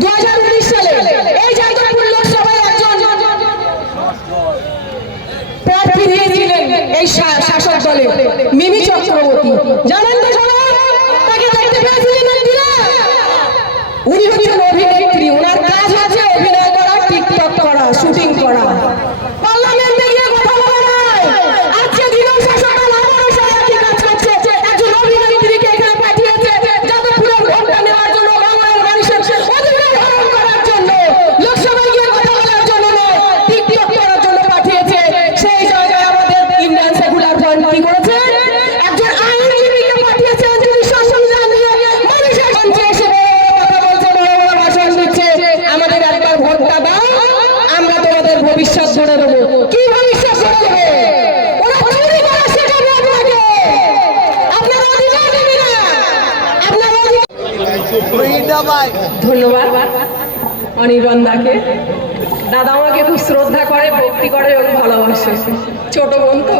দু সালে এই যাদবপুর লোকসভায় একজন প্রার্থী দিয়েছিলেন এই শাসক দলে মিমি চক্রবর্তী। জানেন ফ্রন্ট কি করেছে? একজন আইনজীবীকে পাঠিয়েছে যিনি সংবিধান নিয়ে মানুষের মঞ্চে এসে বড় বড় কথা বলছে বড় বড় ভাষণ দিচ্ছে। আমাদের একবার ভোটটা দাও আমরা তোমাদের ভবিষ্যৎ ধরে দেবো। কি ভবিষ্যৎ ধরে দেবে? ধন্যবাদ। অনির্বাণ দাকে। দাদা আমাকে খুব শ্রদ্ধা করে ভক্তি করে এবং ভালোবাসে। ছোট বোন তো।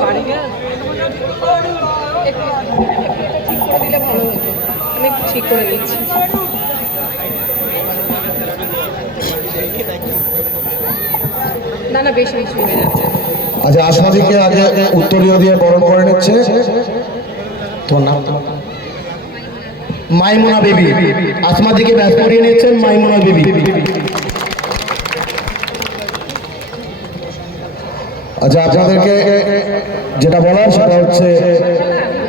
ঠিক করে দিলে ভালো হতো। আমি একটু ঠিক করে দিচ্ছি। না না, বেশি বেশি হয়ে যাচ্ছে। আচ্ছা আসমাদিকে আগে উত্তরীয় দিয়ে বরণ করে নিচ্ছে। নাম? মাইমুনা বেবি। আসমাদিকে ব্যাস করিয়ে নিচ্ছেন মাইমুনা বেবি। আচ্ছা আপনাদেরকে যেটা বলার সেটা হচ্ছে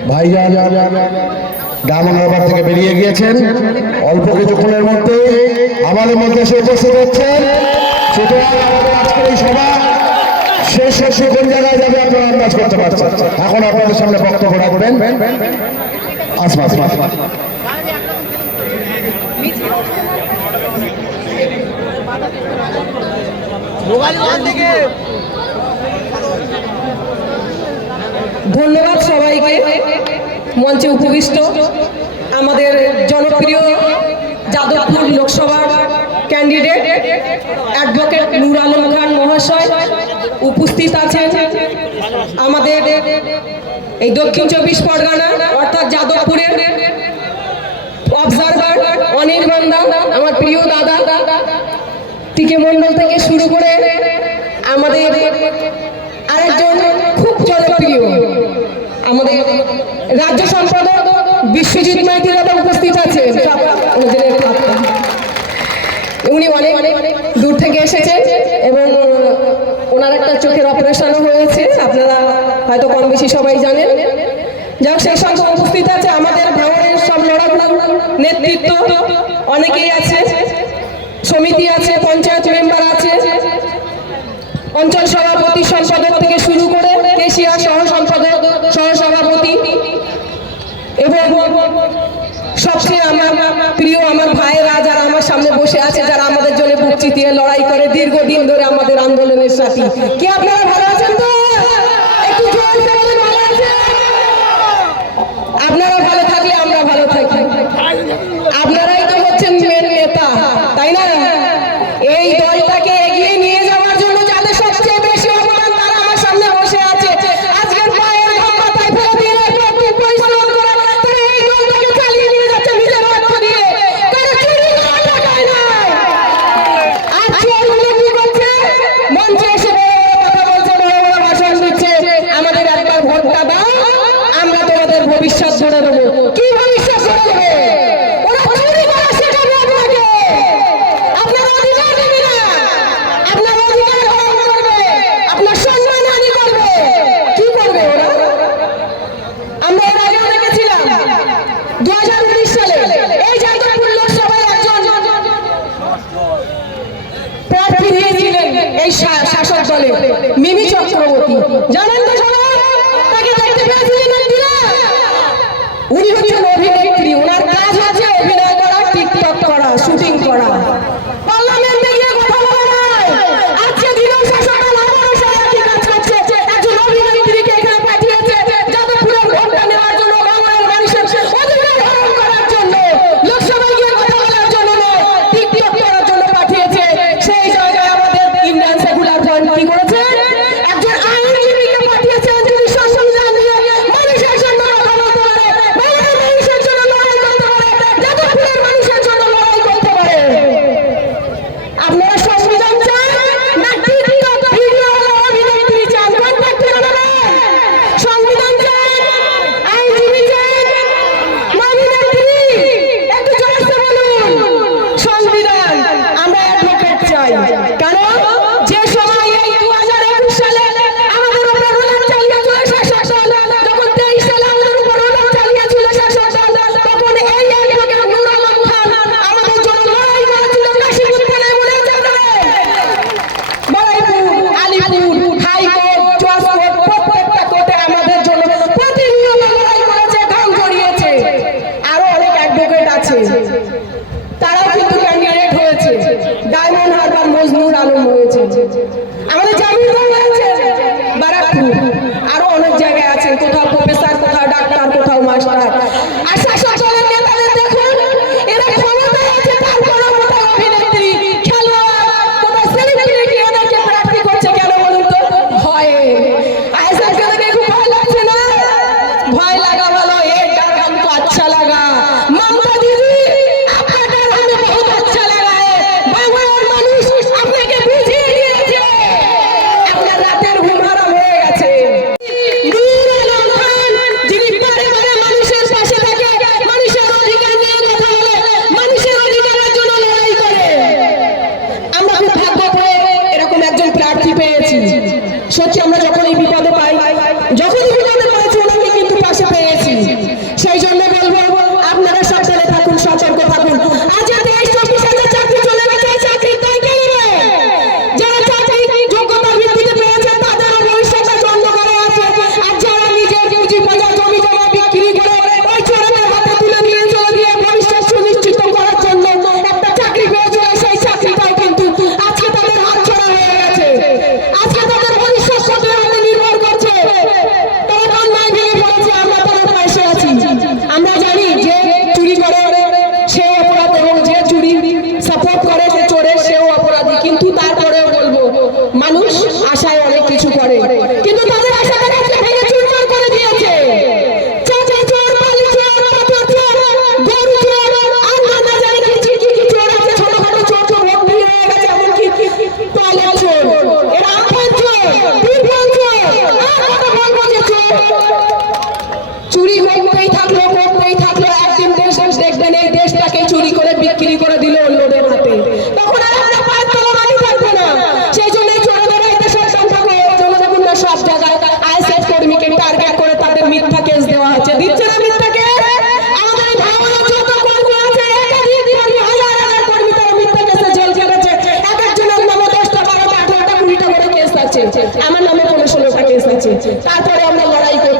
ভাইজান ডায়মন্ডারবার থেকে বেরিয়ে গিয়েছেন। অল্প কিছুক্ষণের মধ্যে আমাদের মধ্যে এসে উপস্থিত হচ্ছেন। সুতরাং কোন জায়গায় যাবে আপনারা আন্দাজ করতে পারছেন? এখন আপনাদের সামনে বক্তব্য রাখবেন। আসমা আসমা আসমা। ধন্যবাদ সবাইকে। মঞ্চে উপবিষ্ট আমাদের জনপ্রিয় যাদবপুর লোকসভার ক্যান্ডিডেট অ্যাডভোকেট নূর আলম খান মহাশয় উপস্থিত আছেন আমাদের এই দক্ষিণ চব্বিশ পরগনা, অর্থাৎ যাদবপুরের অবজারভার অনির্বাণ দা আমার প্রিয় দাদা দাদা। টিকে মণ্ডল থেকে শুরু করে আমাদের রাজ্য সম্পাদক বিশ্বজিৎ মাইতি দাদা উপস্থিত আছে উনি অনেক দূর থেকে এসেছেন এবং ওনার একটা চোখের অপারেশনও হয়েছে, আপনারা হয়তো কম বেশি সবাই জানেন। যাক সেই সঙ্গে উপস্থিত আছে আমাদের ভাঙনের সব লড়াগুলোর নেতৃত্ব, অনেকেই আছে। সমিতি আছে, পঞ্চায়েত মেম্বার আছে। অঞ্চল সভাপতি সম্পাদক থেকে শুরু করে কেশিয়া সহ সম্পাদক চিতিয়ে লড়াই করে দীর্ঘদিন ধরে আমাদের আন্দোলনের সাথী। কি আপনারা ভালো আমরা এর উনিশ সালে এই যাদবপুর লোকসভায় একজন প্রার্থী দিয়েছিলেন এই শাসক দলে মিমি চক্রবর্তী। জানেন তো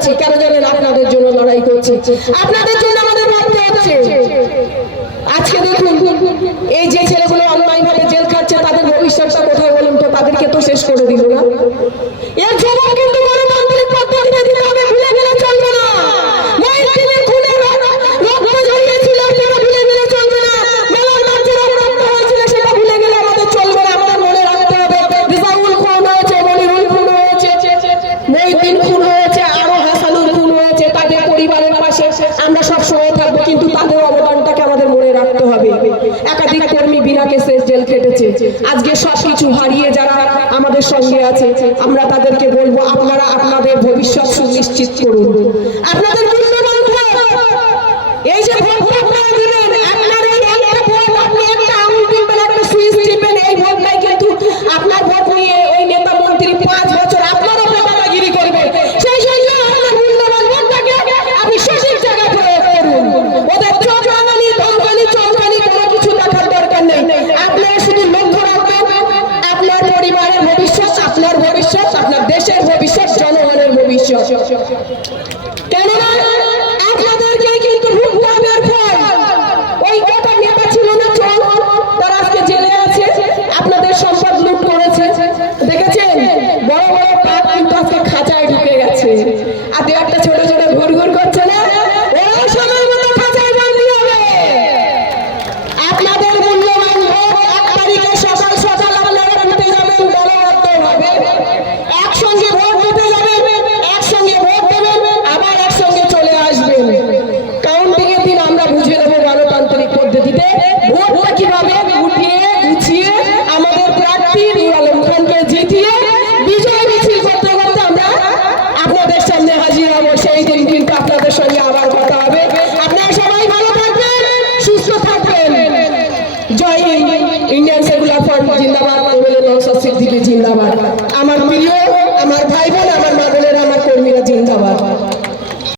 করছি কেন জানেন আপনাদের জন্য লড়াই করছি? আপনাদের জন্য আমাদের মরতে হচ্ছে। আজকে দেখুন, এই যে ছেলেগুলো অনলাইন ভাবে জেল খাচ্ছে, তাদের ভবিষ্যৎটা কোথায় বলুন তো? তাদেরকে তো শেষ করে দিল না। এর হয়েছে। আজকে সবকিছু হারিয়ে যারা আমাদের সঙ্গে আছে, আমরা তাদেরকে বলব আপনারা আপনাদের ভবিষ্যৎ সুনিশ্চিত করুন। আপনাদের